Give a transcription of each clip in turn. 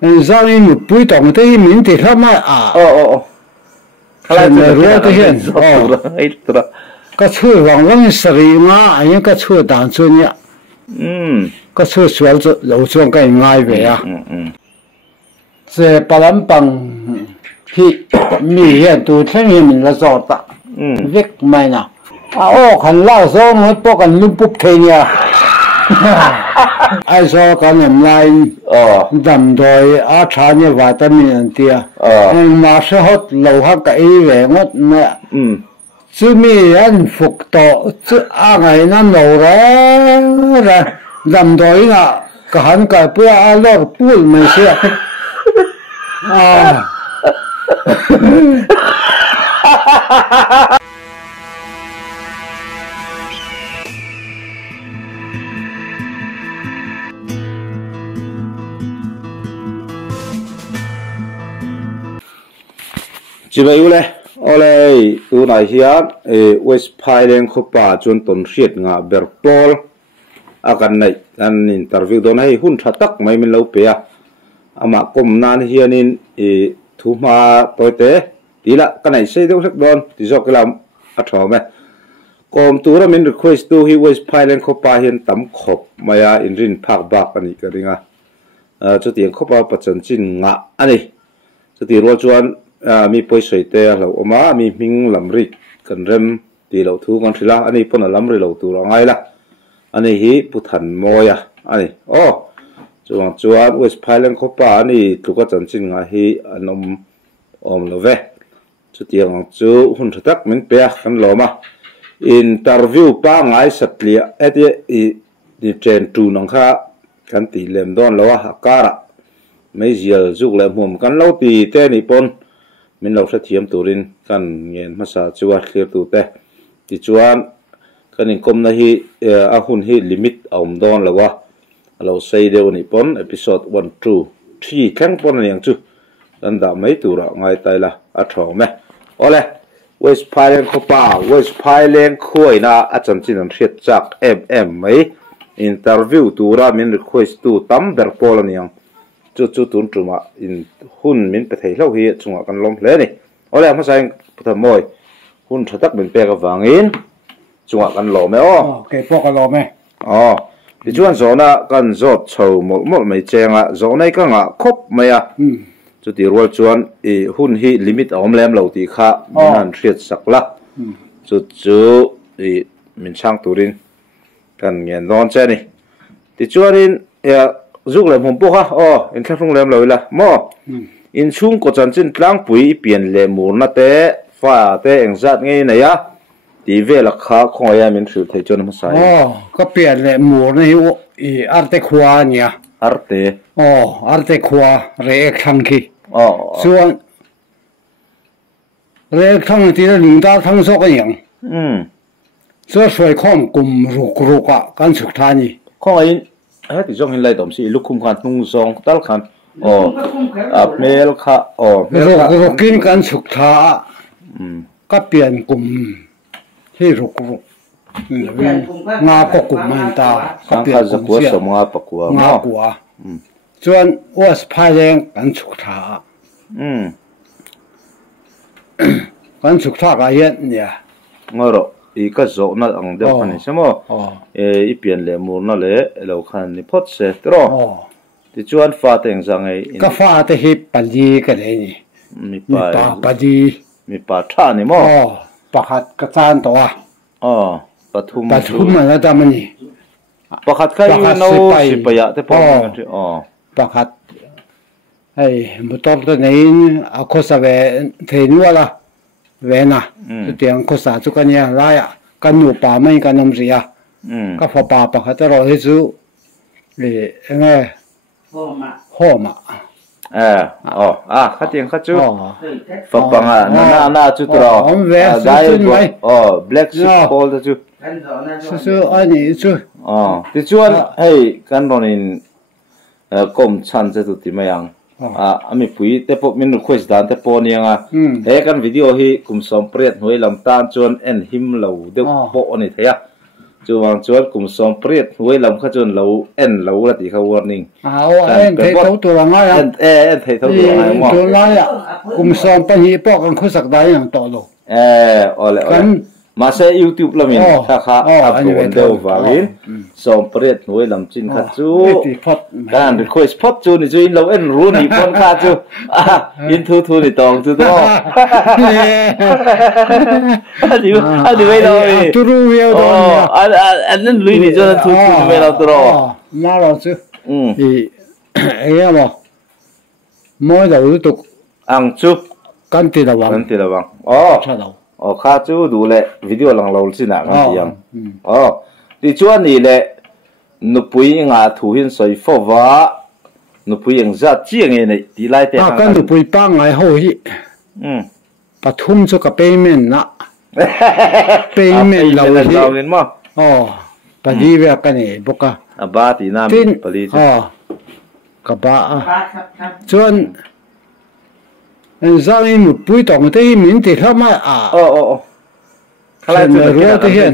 zani mu pui tong te min te khama a khala ro te hen ai tra ka chu wang wang sari ma ai ka chu dan chu nya ka chu sual zo lo chuang kai ngai ve a se palam pang hi mi hian tu thleng hi min la zo ta vek mai na a o khan la zo mo po kan lu pup the nya ai so kan em lai dam doi a tha nya vitamin an tia ma se hot lo ha ka i ve ngot na chu mi an fuk to chu a ngai na lo ra dam doi na ka han ka pu a lor pul mai se chỉ vậy ule ole tu này hian West Highland khopa chun ton riat nga berpol akan nei an interview don ai hun thatak mai min lo pe ama kom nan hianin thuma toite tila kanai sei do hlek don ti jok lam a thome kom tura min request tu hi West Highland khopa hian tam khop maya in rin phak bak ani ka ringa chu tiang khopa pachan chin nga ani chu ti ro chuan mi poi soi te lo oma mi ming lamri kan rem ti lo thu kan thila ani pon lamri lo tu ra ngai la ani hi puthan moya ani chuan West Highland khopa ani tuka chanchin nga hi anom om love chu tiang chu hun thatak min pe kan loma interview pa ngai satlia eti ni train tu nong kha kan ti lem don lo ha kara mai zial juk le mum kan lo ti te ni pon min lo thiam turin kan ngen masa chuwa clear tu te ti chuan kanin kom na hi a hun hi limit om don lawa lo sei de ni pon episode 1 2 3 khang pon yang chu dan da mai tu ra ngai tai la a thong me ole West Highland khopa West Highland khoi na a chanchin an riat chak mai interview tu ra min request tu tam ber pol aniang chu tun truma in hun min pe thei lo hi chunga kan lom hle ni ole ma sai putha moi hun thatak min pe ka wangin chunga kan lo me ke po ka lo me ti chuan zona kan zot chho mol mai chenga zonai ka nga khop maya chu ti rol chuan hun hi limit om lem lo ti kha minan riat sakla chu min chang turin kan ngen don che ni ti chuanin zuk le mum po ha in thlung lem loila mo in chung ko chanchin tlang pui pian le mur na te fa te engzat ngei na ya ti vela kha khoya min thil thei chon ma sai ka pian le mur na hi arte khwa nia arte khwa re khang ki chuan re khang ti la ling da thang so ka yang so soi khom kum ruk ka kan chuk tha ni khoi ti jong hin lai dom si lukum khan nung zong tal khan mel kha kin kan chuk tha ka pian kum hi ruk nga ko kum man ta ka pian za ko so nga pa ko nga kwa chuan West Highland kan chuk tha kan chuk tha ka hian nia ngoro ka zo na ang de khani samo I pian le mur na le lo khan ni phot se tro ti chuan fa teng jang ai ka fa te hi pali ka le ni mi pa tha ni mo pakhat ka chan to pathum na ta mani pakhat kai no si pa ya te po pakhat ai motor te nei a khosa ve thein wala vena tiang ko sa chu kania la ya kan nu pa mai kanam ria ka fa pa kha ro he chu le nge homa kha tiang kha chu fa pa na chu tro dai black sheep pol chu su ani chu ti chuan hey kan ronin kom chan che tu ti mayang ami pui te pop min request dan te po nianga he kan video hi kum som priat hoi lam tan chuan en him lo de po ani theya จูวางจวดกลุ่ม2เปรียดห้วยลำขจนเราเอ็นเราละติเขา warning เอ็นเทเท่าตัวง่ายเอ็นเทเท่าตัวง่ายมั้งตัวง่ายกลุ่ม2ปะหีปอกันคุสักได้อย่างต่อโลอ๋อแล้วมาเซ YouTube ละมินค่ะอัพโหลดเดวาวิน2เปรียดห้วยลำจินขจูการ request พอดจูนี่จูเราเอ็นรู้นี่พ้นค่ะจูอินทูนี่ตองจูตัวอันนี้ไม่เราตูรู้เยอะอันนั้นลุยนี่จูทูไม่เราตัวมาเราจูเอ้ยบ่มอยเราตุกอังจูกันติระวังอ๋อข้าจูดูแลวิดีโอหลังเราสินะกันยังที่ชวนนี่แหละนุปุยงาถูหินใส่ฟ้าวะนุปุยยังจัดเจียงไงที่ไล่แต่กันนุปุยปังไงโหยปฐุมสุกเปย์เมนนะเปย์เมนเราเห็นมั้ยปดีเวกันนี่บุกะบาตีน้ำปดีกับบ้าชวนซาอินุปุยตองที่มินติเข้ามาขลายจะรู้ที่เห็น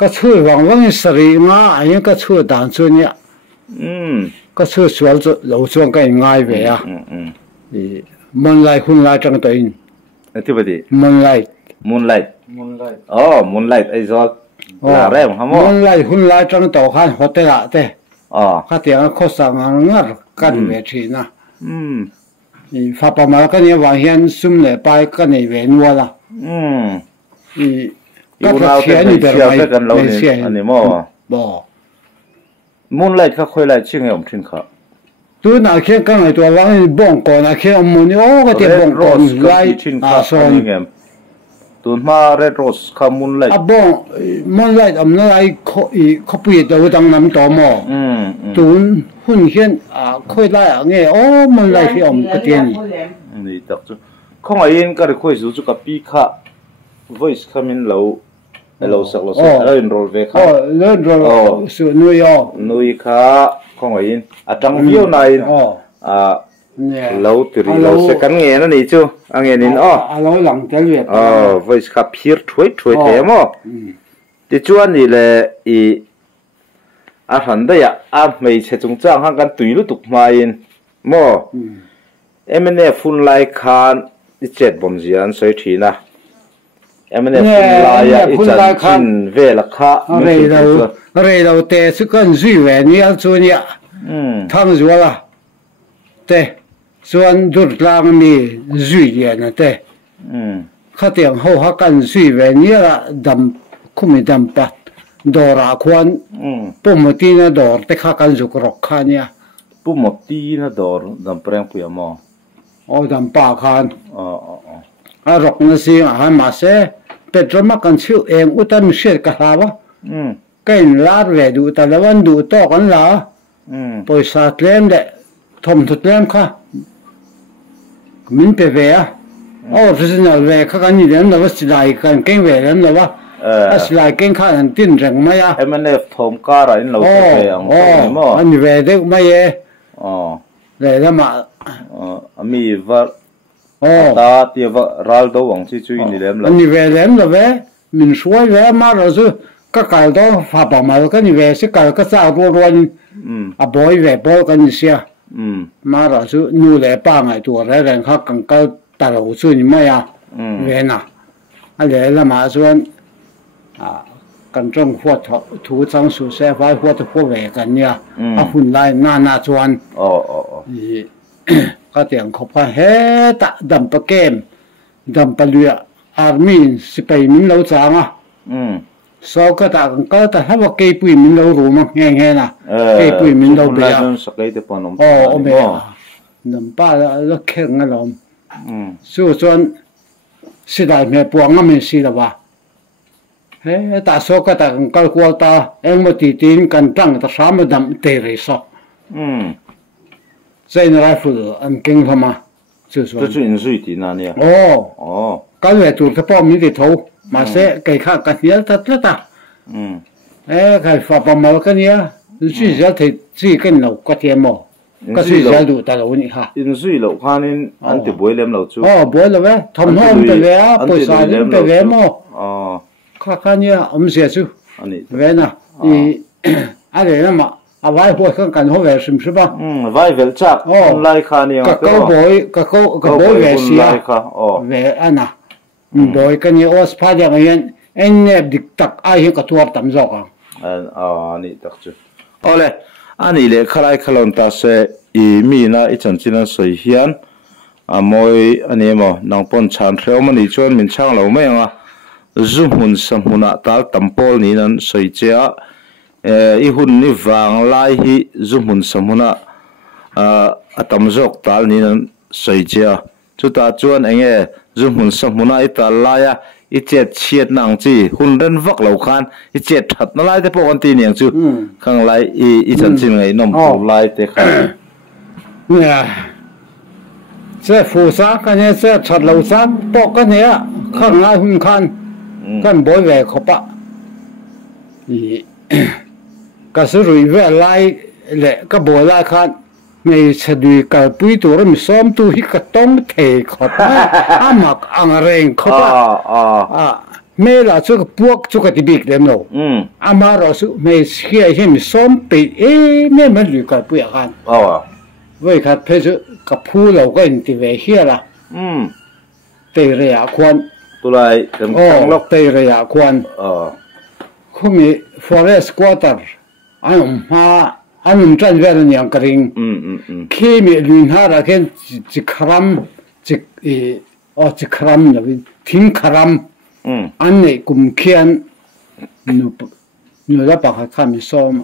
ก็ช่วยหวังว่าสรีมาอันนี้ก็ช่วยด่านช่วยเนี่ยก็ช่วยสวนเราช่วยกันง่ายไปมันไล่หุ่นไล่จังตัวเองที่ปฏิมันไล่moonlight ไอ้ซอแรงครับมันไล่หุ่นไล่จังตัวขันหัวเตะเตะข้าเตียงข้อสั่งงานกันเวทีนะฟ้าประมาก็เนี่ยว่าเห็นซุ่มเลยไปก็ในเวนวัวละก็เชียร์นี่แบบไม่เชียร์อันนี้มั้งบ่มูนไลท์เขาค่อยไล่ชิงให้ผมทิ้งเขาตัวน่ะแค่กันไอ้ตัวว่าบ้องก่อนนะแค่มันโอ้ก็เต็มบ้องก่อนไล่ส่วนตัวมาเรดโรสขามูนไลท์บ้องมูนไลท์นั่นไอ้เขาปีดตัวตั้งน้ำต่อหม้อตัวหุ่นเห็นค่อยไล่เงี้ยโอ้มูนไลท์ที่ก็เตียนนี่ตักจุข้างไอ้ยังก็ค่อยสู้จุกับปีค่ะ voice ขามินเราสักเราเล่นโรลเวค่ะเล่นโรลสุนุยค่ะข้างไอ้ยังจังวิวนายเราตีเราเสกันเงี้ยนั่นนี่จูเงี้ยนี่เราหลังจะเลียดvoice ค่ะพิร์ถวยเทมั้งที่ชวนนี่แหละหันได้ยะไม่ใช่จงจ้างห้างกันตุยลุตุกมาอินมั้งฝุ่นไล่คานเจ็ดบอมเจียนสวยทีนะฝุ่นไล่จินเวลค่าเรเราเตะสุกันจุยเวนี่อันส่วนเนี่ยทั้งส่วนละเตะส่วนดุดลางมีจุยเดียนะเตะข้าเตียงเขากันจุยเวนี่ละดำคุมิดำปัดดอราควันปุ่มตีนะดอร์เตะข้ากันจุกรอกข้าเนี่ยปุ่มตีนะดอร์ดำเปรี้ยงปุยมอดำปาคานรอกนั่นสิมาเสเป็นรมากันชิวเองอุตมิเชตกันแล้วก็อินลาดเวดูแต่ละวันดูต่อกันละปอยสัตว์เล่มเดะทอมทุดเล่มค่ะมินเปเวะฟิสินัลเวะข้ากันนี่เล่มแล้วว่าสลายกันเก่งเวเล่มแล้วว่าสลายเก่งข้าอันตินแรงไหมทอมการอะไรเราเปอันนี้เวเด็กไม่เย่เลยแล้วมามีว่าตาเทียบรัลโดวังที่ช่วยนี่เล่มละนี่เวเล่มละเวมินช่วยเวมาเราสู้ก็กลายต้องฟ้าป่ามาก็นี่เวสิกลายก็จะเอาตัวรวนบอยเวบอยกันนี่เสียมาเราสู้นูเล่ป้าไงตัวแรงเขากังก็ตาเราสู้นี่ไม่อะเวน่ะอะไรละมาส่วนกันจงหัวถูจังสุเสฟายหัวตะพวกเวกันเนี่ยหุ่นไล่น่าชวนก็เตียงเขาพาเฮตะดำปะเกมดำปะเลืออาร์มีสิไปมินเราจางสาวก็ตากันก็แต่ถ้าว่าเกย์ปุยมินเรารู้มั้งแง่ๆนะเกย์ปุยมินเราเบียโอเบียดำป้าแล้วแข่งกันหรอสู้ส่วนสิได้แม่ปวงก็ไม่สิละวะเฮ้ตาสาวก็ตากันก็กลัวตาเอ็งมาตีนกันตั้งแต่สามดำเตะเลยซะ在那来负责，跟他嘛，就说。这是饮水的那里。刚才做他报名的头，马上给看干些他知道。看发报毛干些，最少他自己跟老过天么，个最少都大老你哈。饮水老看呢，俺就不会连老做。不会了呗，他们不会啊，不啥不会么。ข้าเนี่ยเสียซูอันนี้เวนะอะไรนะมาเอาไว้พวกกันหัวเวสิมใช่ป่ะไว้เวลจักไล่ค่าเนี่ยก็บอยก็บอยเวเสียเวอันน่ะบอยกันเนี่ยออสพาอย่างเงี้ยเนี่ยดิกตักไอ้เหี้ยก็ตัวตั้มจอกอันนี้ตักจูเอาเลยอันนี้เลยใครขลุ่นตาเสมีนะอีจันจินันสวยเฮียนมวยอันนี้มั้งนางปนชานเที่ยวมันอีชวนมินช่างเราไม่อ่ะซุ่มหุ่นสมุนตาตัมโพลนี่นั่นสวยเจ้าอีหุ่นนี่วางไล่ฮีซุ่มหุ่นสมุนตัมจอกตานี่นั่นสวยเจ้าจุดตาชวนเองซุ่มหุ่นสมุนอีตาไล่อีเจ็ดเชียดนางจีหุ่นเดินวักเหล่าคันอีเจ็ดถัดนั่นไล่แต่พวกคนตีเนี่ยจูข้างไล่อีจันจิงไงน้องปูไล่แต่ข้างเนี่ยเจ้าฟูซ่ากันเนี่ยเจ้าถัดเหล่าซ่าปอกกันเนี่ยข้างไล่หุ่นคันกันบอยแหวกขบปะก็สรุปว่าไล่แหละก็บอยไล่คันในสะดุยกับปุยตัวมีซ้อมตัวที่กระต้องเทขบปะมักอังเรงขบปะเมื่อเราสุกพวกสุกติบิกเดมโนมาเราสุไม่เชื่อให้มีซ้อมไปเนี่ยมันอยู่กับปุยกันไว้ครับเพื่อกับผู้เราก็อินติเวเฮียละเตะระยะควันตัวไรกันล็อกเตยระยะควันเขามี forest quarter อันจันเวรนี่ยังกระดิ่งขี้มีลุนหาระเกนจิครัมจิครัมนะวิทิ้งครัมอันนี้กุมเขียนนูรับปากข้ามีซ้อม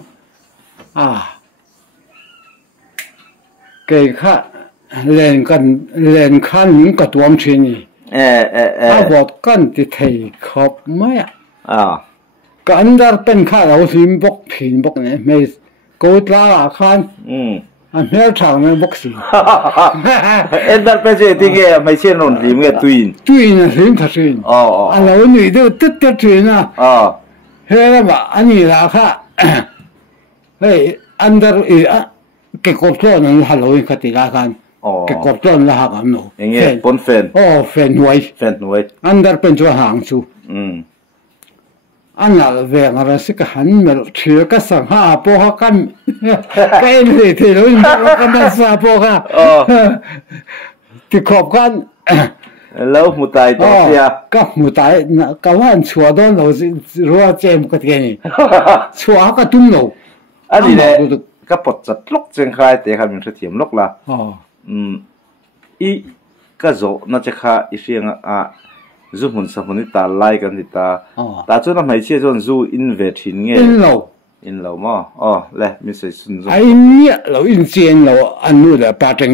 เกี่ยข้าเล่นขันนึงกับตัวมชินีบอกกันที่ไทยขอบไม่ก็อันดับเป็นข้าเราฟิล์มบอกพินบอกเนี่ยไม่กูตลาขันอันเมื่อทางนั้นบอกสิอันดับเป็นเจติเกไม่ใช่นนทีมเกตุยนนะทีมทัศน์อันเราหนุ่ยเดียวติดทุยนะเฮ้ยว่าอันนี้ราคาเฮ้ยอันดับเก็บกบตัวนั้นฮัลโหลขัดตีราคันเก็บกบตัวนั้นหากันโน่เงี้ยปนเฟนเฟนไว้อันดับเป็นตัวหางชูอันนั้นเวงอะไรสิกหันมาเชื่อก็สั่งหาพวกกันไปเลยที่เราอยู่กันมาสาพวกที่ขอบกันแล้วมุตายตัวเสียก็มุตายก็ว่าชัวร์โดนเรารัวเจมก็ที่นี่ชัวร์ก็ตุ้มเราอันนี้เลยก็ปลดจัดลกเชียงคายแต่ครับมันเทียมลกละอีก็โจน่าจะค่าอีเสียงจูหุ่นสมุนตาไล่กันที่ตาจนทำให้เชื่อจนจูอินเวทินเงี้ยอินเรามั้งแหละไม่ใช่สุนทรไอ้เนี่ยเราอินเซียนเราอันนู้นแหละปาจัง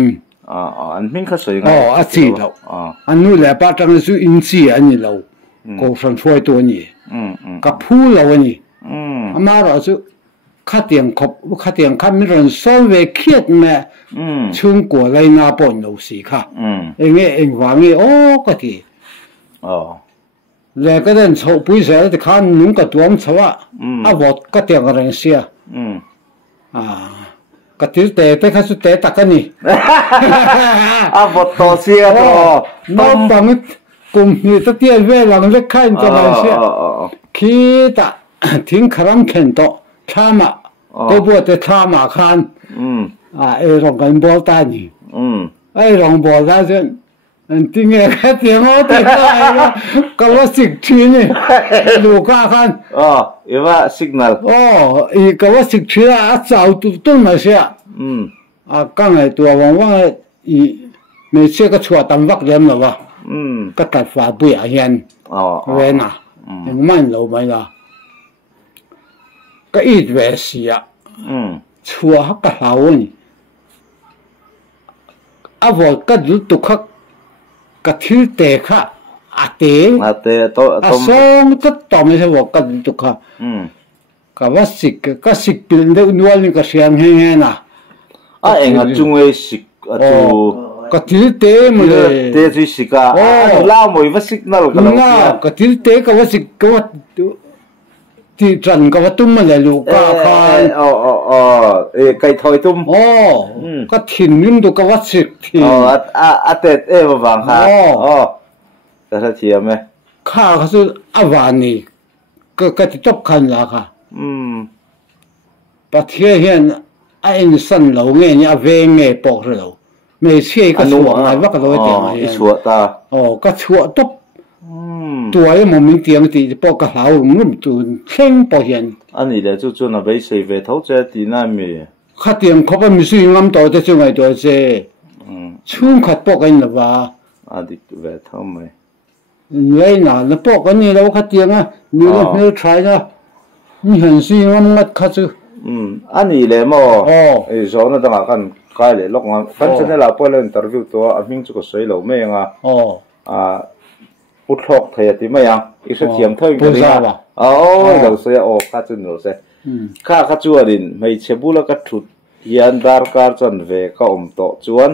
อันมิ้งเขาสวยงามอันซีเราอันนู้นแหละปาจังจูอินเซียอันนี้เราก็ฟังช่วยตัวนี้กับผู้เราอันนี้มาเราจูข้าเตียงข้ามีเรื่องซ้อมเวคียดแม่ช่วงกัวไรนาปนเราสิค่ะเองว่างี้ก็ที่แล้วก็เดินชกปุ้ยเสร็จข้านุ่งกระตัวมันชวะวอดก็เตียงอะไรเสียก็ที่แต่ข้าสุดแต่ตักกันนี่วอดต่อเสียต่อน้องบังกลุ่มนี่ตะเตียนเวลังเล็กข้ามจะมาเสียคิดทิ้งครั้งเข็นโตข้ามาก็บวชแต่ข้ามาคันรองกันบอลตานี่รองบอลได้เช่นอันที่เงี้ยแค่เสียงเขาแต่ก็ว่าสิกทีนี่ดูก้าคันอีว่าสิกนัลอีก็ว่าสิกทีอ่ะสาวตุ้มมาเสียก็ไงตัวว่างอีไม่เชื่อก็ชัวตั้งวักเลี้ยงหรอวะก็ตัดฝาปุยอาเฮียนเว้น่ะยังไม่เราไม่ละก็อีดเวเสียชัวก็เรานี่ว่าก็ดูตุกก็ที่เตะค่ะเตะโตส่งก็ต่อไม่ใช่ว่าก็ตุกค่ะก็ว่าสิกเป็นเด็กนวลนี่ก็เสียงแห้งๆนะเองจุงเอสิกก็ที่เตะมันเลยเตะจุสิกะลาวมวยว่าสิกนั่นก็ที่เตะก็ว่าสิกก็ว่าที่จันก็ว่าตุ้มมันเลยลูกก็คอยไก่ถอยตุ้มก็ถิ่นนึงตัวก็ว่าสิกถิ่นเตะมาฟังค่ะแต่ถ้าเทียมไหมข้าเขาสุดอวานี ก็ติตบคันล่ะค่ะประเทศเฮียนไอ้สั่นเหล่าเงี้ยเนี่ยเวงเงี้ยปอกเราไม่เชื่อก็ชัวไงว่าก็เลยเตียงไอ้ชัวตาก็ชัวตบตัวไอ้มันมีเตียงตีปอกกะเหลามันตัวเข่งปอกเห็นอันนี้แหละจุๆน่ะไปใส่เวทเฮาจะตีนั่นมีข้าเตียงเขาบ่มีสิ่งงามต่อจะจังไงตัวเจ้ชุ่มขัดปอกกันล่ะว่าอันนี้เวทเฮามั้ยเลยน่ะแล้วปอกกันนี่แล้วข้าเตียงอ่ะมีแล้วไม่ใช่นะนี่เห็นสิ่งงามงัดข้าซื่ออันนี้แหละหมอไอ้สอนน่ะต้องกันกายเลยลอกงานกันฉันได้ลาไปเล่นอินเตอร์วิวตัวอันมิงจุก็สวยแล้วแม่งพุทธอกเทียติไม่ยังอีกสักเทียมเท่ากันเลยนะเราเสียข้าจุนเราเสียข้าจวนดินไม่เชื่อบุลก็ถุดยันดาร์การจันเวก็โตจวน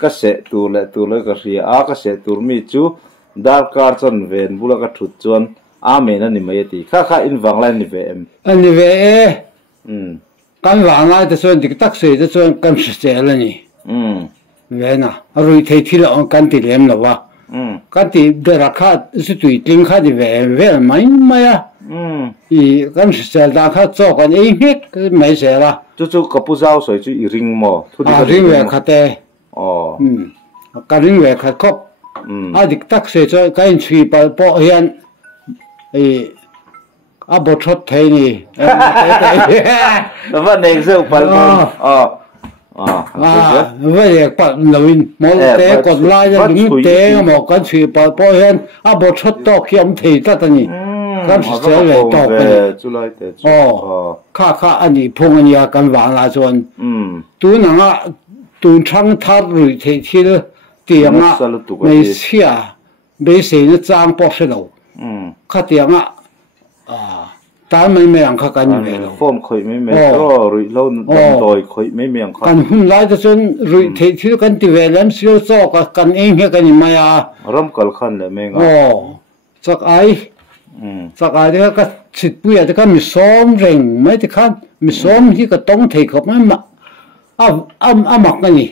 ก็เสตัวเลยก็เรียก็เสตัวมีจูดาร์การจันเวนบุลก็ถุดจวนเมนั่นนี่ไม่ตีข้าอินวังไลนี่เวอันนี้เวกันหลังอะไรจะส่วนที่ตักเสียจะส่วนกันเสียแล้วนี่เวน่ะรู้ที่เรากันติเลี้ยมหรอวะกันติเดรักขาสุดที่ลิงขาดิเวไม่อะอีกันเสียดาขาโจกันเองเฮกไม่เสียละจู่ๆกับผู้สาวสวยจู่ริงมอริงเวขาเตกันริงเวขาครบดิตักเสียจะกันชีปปอเฮียนบทชดเทนี่แล้วว่าเด็กเสือปัลว่าเด็กปัลนวินมอเตะกดไล่จะดึงเตะหมอกันชีปปอเห็นบทชดตอกยำทีตัดนี่กันเสียเลยตอกไปข้าอันนี้พงอันนี้กันวางละส่วนตัวหนังตัวช่างทัดหรือที่เตียงไม่เสียไม่เสียจางปอกเสียแล้วข้าเตียงตาไม่ยังข้ากันอยู่แล้วฟอมคอยไม่ก็รุยเราโดยคอยไม่ยังข้ากันหุ่นไล่จะจนรุยที่กันที่เวลาเสียโซ่กันเองเฮกันยังไม่รำกัลขันเลยไม่งั้นสักไอ้ที่ก็สิบปีที่ก็มีซ้อมเร่งไม่ที่ขันมีซ้อมที่ก็ต้องเทคกับมันมักกันนี่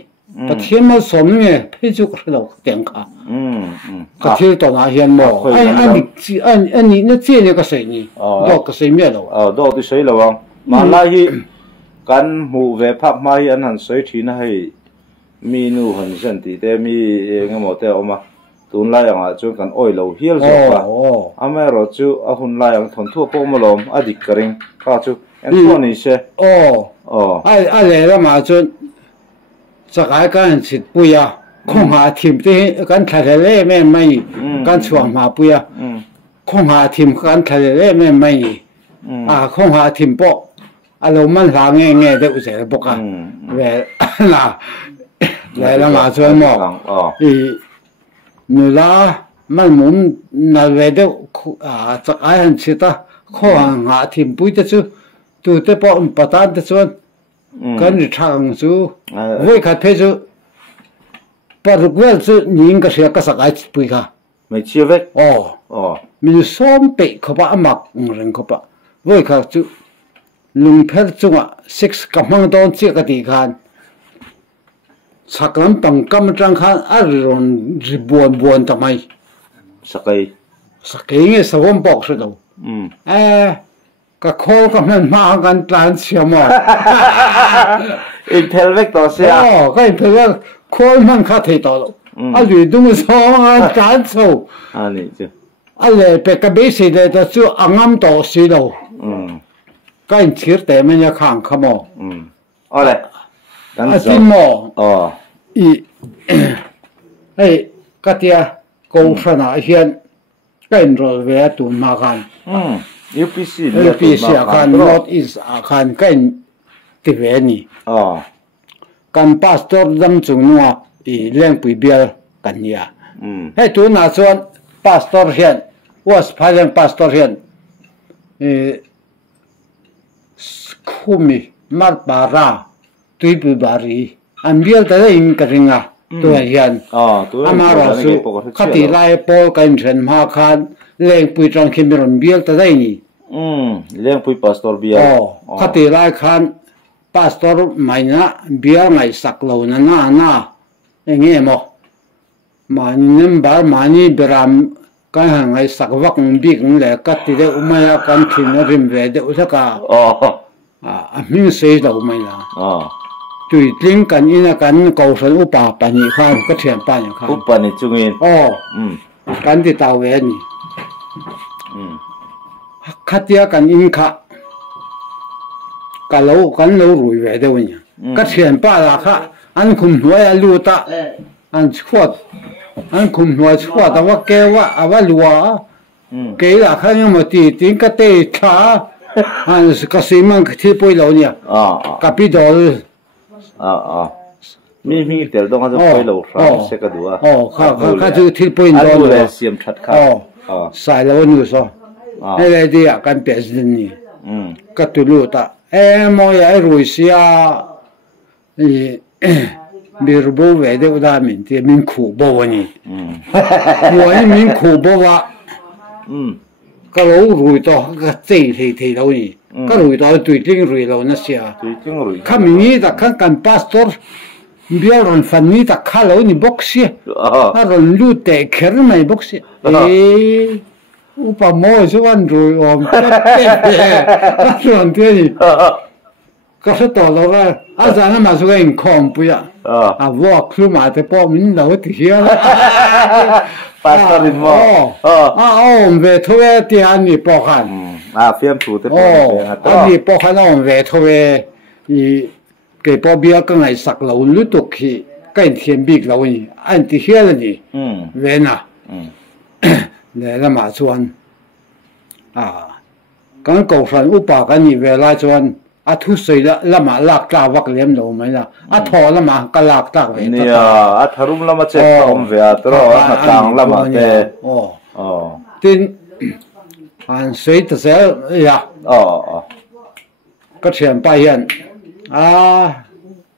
ประเทศมาสมเนี่ยพิจุกเราเตียงค่ะประเทศตอนนั้นเห็นบ่อันนี้นั่นเจ้าเนี่ยก็ใส่นี่ดอกก็ใส่เมียเราดอกที่ใส่ระวังมาไล่กันหูเวพักมาอันนั้นใส่ที่นั่นให้มีนูหันสันติแต่มีงั้นหมดแต่ออกมาตุนไล่อย่างจนกันอ้อยเราเฮียลจบป่ะไม่รู้จูหุ่นไล่อย่างทนทั่วพวกมาลมอดีตกระเริงข้าจูอันตัวนี้ใช่อะไรแล้วมาจนสักไอ้กันสิปุยคงหาทีมที่กันทะเลไม่กันช่วงมาปุยคงหาทีมกันทะเลไม่คงหาทีมปอกอารมณ์มันหาเงี้ยได้อุตส่าห์ปอกเวลาแล้วมาช่วยหมอกนี่ละมันมุมนาเวเดสักไอ้หันสิตาคงหาทีมปุยจะชูตัวเตปอมปะตานจะชวนกันทางสู้เว้ยขัดเพชรปารุกเวลสู้ยิงก็เสียก็สักไอ้ปุยค่ะไม่เชื่อเว้ยมีซ้อมเปะเขาปะมักเรื่องเขาปะเว้ยขัดสู้ลุงเพชรจุงอ่ะ6กำลังโดนเสียกติกันสักลำปังกำจังขันอารมณ์ริบวนทำไมสักเนี่ยสวมบอกสุดก็โคกับมันมากันตานเสียหมดอินเทลเวกต่อเสียก็อินเทลเวกโคมันข้าที่ต่ออะไรดูมันสองตานสู้อันนี้จ้ะอะไรเป็ดกระเบสิเลยแต่สู้อ่างมต่อสิเราก็อินเชื่อแต่ไม่ยังข้างขโมอะไรอาทิมอไอ้กัตยาโกศนาเฮียนก็อินโรเวตุนมากันUPC อาคาร North East อาคารกันที่เวนี่กันพาสตอร์ดำจุงนัวเลี้ยงปุยเบียร์กันเนี่ยให้ตัวน่าส่วนพาสตอร์เฮียนว่าสภาพพาสตอร์เฮียนคุมิมาร์บาราตุยปุบารีอันเบียร์แต่ได้ยินกันริงะตัวเฮียนอามาราสุขัดไล่ปอลกันเช่นมาคันเลี้ยงปุยจังคิมรอนเบียร์แต่ได้นี่เลี้ยงปุยพาสตอร์เบียร์ขัดไล่คันพาสตอร์ไม่นะเบียร์ไม่สักเหล่านั้นนะอย่างเงี้ยมั้งมันนี่บาร์มันนี่บราม cái hàng ngày sắc vắc bị cũng là cắt thì đấy umay kan khi nó rim về đấy cả mình xây đầu mày là tùy tiếng kan ina kan cầu sơn upa pani khan cái thiền pani khan upa ni chung in kan thì tàu về ni khát tia kan in khát cả lâu rủi về đâu nhỉ cái thiền pa là khát anh khum nuôi lưu ta anh khuất anh cùng nói chua taoว่าแกว่าว่าลัวแกล่ะเขายังมาตีติ้งก็เตะช้าอันก็สิมันที่ป่วยแล้วเนี่ยกับพี่ดอลมีเดี๋ยวต้องเขาจะป่วยแล้วครับเสกดูเขาจะที่ป่วยแล้วเลยเสียมชัดครับใส่แล้วนี่ซะอะไรดีอ่ะกันเปลี่ยนนี่ก็ตุลูตามอยไอ้รุยเสียมีรูปเวเดอุดามินที่มินคูบวนี่หัวนี่มินคูบวะก็รู้รุยต่อก็เจ๊ทีเรานี่ก็รุยต่อตุยจิ้งรุยเรานั่นเสียข้ามีนี่แต่ข้างกันพาสตอร์เบี้ยรันฟันนี่แต่ข้าเรานี่บ็อกซี่ถ้ารันลูเตะเขร์ไม่บ็อกซี่อุปโมยสวรรค์รุยอมเจ๊ก็ส่วนที่ก็是到了个，咱那嘛是个人看不呀，我出嘛在报名楼底下了，巴斯林嘛，我们外头的店里包含，非常土的，你包含我们外头的，你给包边跟来十楼你都去，跟天边楼呢，按底下了呢，为哪，来了嘛转，刚高山五百个你回来转。ทุสยละมาลักตาวักเลี้ยมโดไหมล่ะทอละมาก็ลักตาเวเนี่ยทารุมละมาเจ็บตอมเวียตรอมาตังละมาเตตินอันสวยตะเสียยะก็เฉียนไปยัน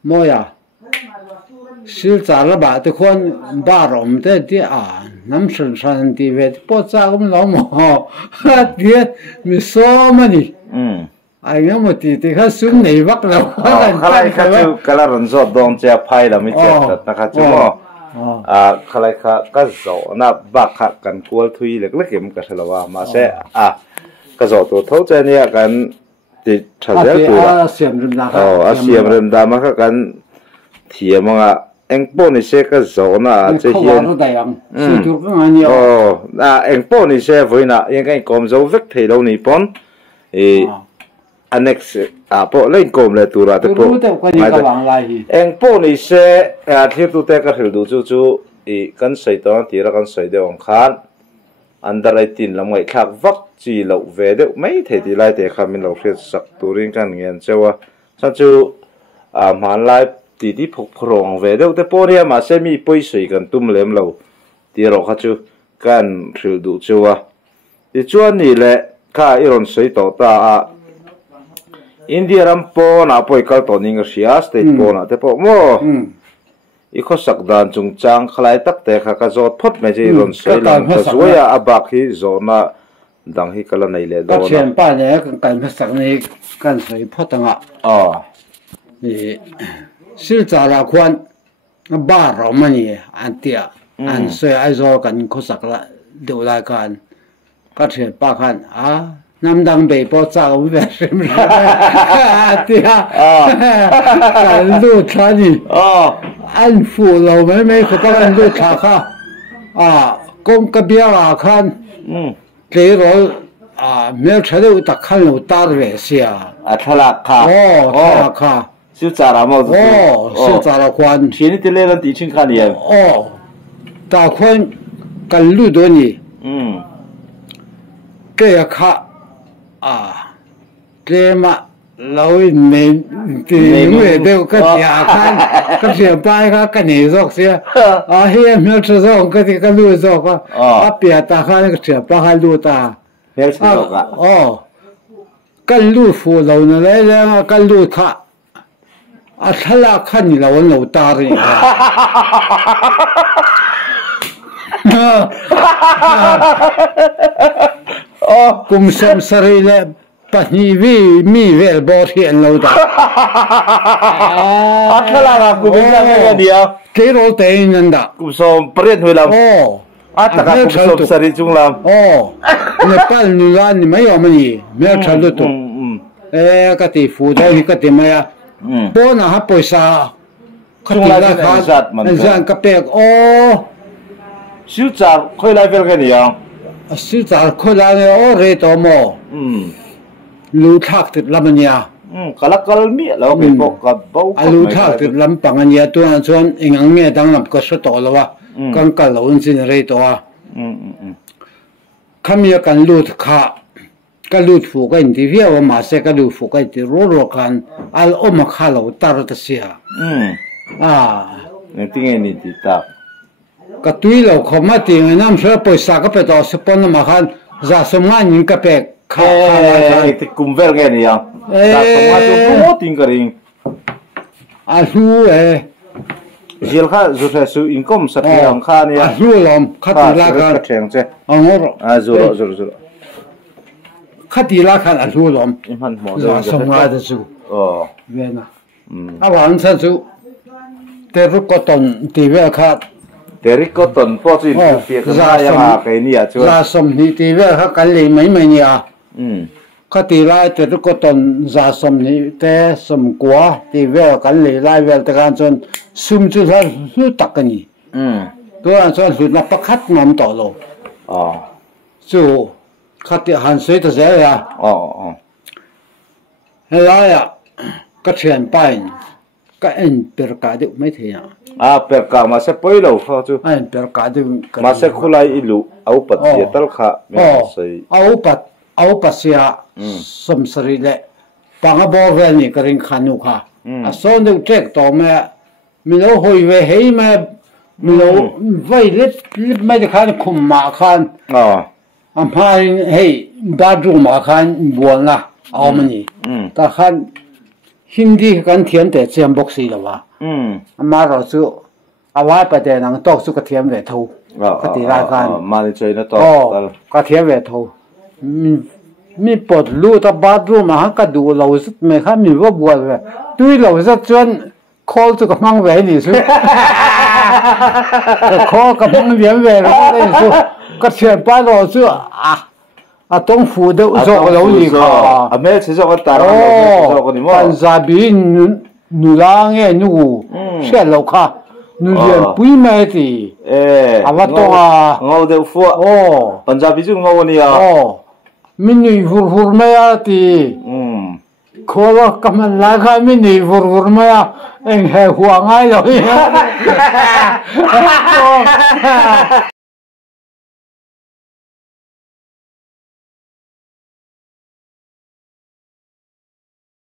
โมยะสิลจาระบาทุกคนบ้ารมเตที่น้ำสันสันที่เวทปอดจากมันล้อมเดียมีโซมันนี่ไอ้เงี้ยมันตีเขาสุ่มในวักเราใครเขาจะกระลันสอดดองเจ้าไพ่เราไม่เจ็บนะครับจุ๊มใครเขาก็สอนับบักขัดกันกวลทุยเล็กๆเข็มกันเลยว่ามาเสก็สอตัวเท่าใจเนี่ยกันติดเฉลี่ยตัวเสียมริมดาเสียมริมดามากันเทียมอ่ะเอ็งป้อนี่เสก็สอน่ะจะเห็นเอ็งป้อนี่เสไว้น่ะยังไงกรมจะวิกเทเรานี่ป้อนอันนี้พอเล่นกลมเลยตัวเราแต่พอเองพอนี่เสียที่ตัวเตะก็ถือดูจู่กันใส่ตอนที่เรากันใส่เดี๋ยวขานอันใดตินลำไงขับวักจีเราเวเดไม่เท่ที่ไรแต่ขามินเราเรียกสักตัวเรื่องกันเงี้ยเจ้าว่าฉันจู่มาไล่ตีที่พกพรองเวเดแต่พอเนี่ยมาเสียมีปุ้ยใส่กันตุ้มเลี้ยมเราที่เราเขาจู่กันถือดูจู่ว่าที่จู่นี่แหละข้าอีรอนใส่ต่อตาอินเดียรัมโปน่ะป่วยกัลตัวนี้ก็เสียสเตทโปน่ะแต่พอโมอีกข้อสักดานจงจางคลายตักแต่ข้าก็จอดพดไม่ใช่รอนสวยหลังก็สวยอาบักที่จอน่ะดังที่กัลในเลดก็เชียนป้าเนี่ยกันภาษานี้กันสวยพดตั้งนี่สิจาราควันบ้าเรามันนี่อันเดียอันสวยไอโซกันข้อสักละดูรายการก็เชียนป้าขันน้ำดังเบย์พอจ้าไม่แบบนี้เดียการลูกท่านี่อันฟูเราไม่เขาต้องอันลูกท่าค่ะกงกระเบียร์ขันเดี๋ยวเมื่อเช้าเราตักขันเราตาเวเสียทลักค่ะทลักค่ะสิจารามาสิจาราควันทีนี้ที่เล่นตีชิงขันเนี่ยตาควันกันลูกตัวนี้เกี่ยค่ะเกมเราไม่เดี๋ยวก็เสียขันก็เสียไปก็กันนี่ซอกเสียเฮียเมื่อเช้าก็ที่ก็รู้ซอกก็เปียตาขันก็เสียไปก็รู้ตาเฮียซอกก็รู้ฟูเราเนี่ยแล้วก็รู้ท่าทลาขันนี่เราตาเลยกุมสมสรีเลปนีวีมีเวลบอที่อันเราตาทลากุมสมเดียวเกโรเตนันดากุมสมเปรี้ยนหัวเรา ตะกะสมสริจุงลำในปัลนิลานนี่ไม่ยอมนี่ไม่ทันดูตัวก็ตีฟูได้ก็ตีไม่ปอนะฮะปอยซาจุงลาขาจัดมันจังกะเปกชิวจาค่อยไล่เวลกันยังชิวจาค่อยไล่เรโตโมลูทักติดลำเนี่ยกะลักกะลมีแล้วไปบอกกับเบาลูทักติดลำปังเนี่ยตัวนั้นส่วนเองเมียดังลำก็สุดโตแล้ววะกันกะลวนสินเรโตขมีกันลูดขาก็ลูดฟูกันที่เวียว่ามาเสกลูดฟูกันที่รู้กันอัลอมขาเราตารตัเสียนี่ที่ไงนี่ติตาก็ตุยเราขมาติงน้ำเชื่อปอยสักไปต่อสปอนมาคันจะสมานยิงกระเปกข้าที่กุมเวลกันนี่ยังจะสมานจุดโมติงกระริงลูเจลข้าจุดเสูอินคอมสักอย่างข้านี่ลูลมขัดตีลากันเชียงเจ้จุดขัดตีลากันลูลมจะสมานจุดเว้นะวันสักจุดเตรุกตนตีเวลข้าเดริกก็ตนพอสิเปียกซายังหาไกนี่อ่ะชัวร์สมนิตีเวเขากันเลยไม่เนี่ยก็ตีไล่เดริกก็ตนซาสมนิแต่สมกัวตีเวกันเลยไล่เวลตะการจนซุ่มจุดสุดตักกันนี่ตัวอันส่วนสุดนับประคัดนำต่อเราจู่ขัดหันสวยตัวเสียเฮ้ยอ่ะก็เชียนไปก็เอ็นเปิดกาดิไม่เที่ยเปิดกามาเสพไปแล้วเขาจู่เอ็นเปิดกาดิมาเสคุไลอิลูเอาปัดเสียตลขาไม่ใช่เอาปัดเสียสมสริเล่ปังบอเวนี่กริงขานุค่ะส่วนดูเจ็กต่อมามีเราหอยเวให้มามีเราไว้เล็บไม่ได้ขันคุมมาขันพายให้บาดูมาขันบัวนะเอามันนี่แต่ขันฮินดีกันเทียนแต่เจียมบอกสีแล้ววะมาเราสู้เอาไว้ประเดี๋ยวนังตอกสู้กระเทียมเวทูกติรายการมาในใจนะตอกกระเทียมเวทูมีปวดรูตบาดรูมาฮักกระดูเราสุดไม่ข้ามีว่าบัวเลยด้วยเราจะจนคอสุกมังเวนี่สู้คอกับมังเวียนเวเราได้สู้กระเทียมป้าเราสู้ต้องฟูเดือดเราดีกว่าไม่ใช่จะก็ตายปัญจาบีนูล่างเงี้ยนูเชื่อเราค่ะนูเรียนปุ้ยไม่ดีว่าต้องเงาเดือดฟัวปัญจาบีจุงเงาวันนี้มินิฟูไม่ดีขอว่ากำลังลากมินิฟูไม่เอ็งเหหัวง่ายเลย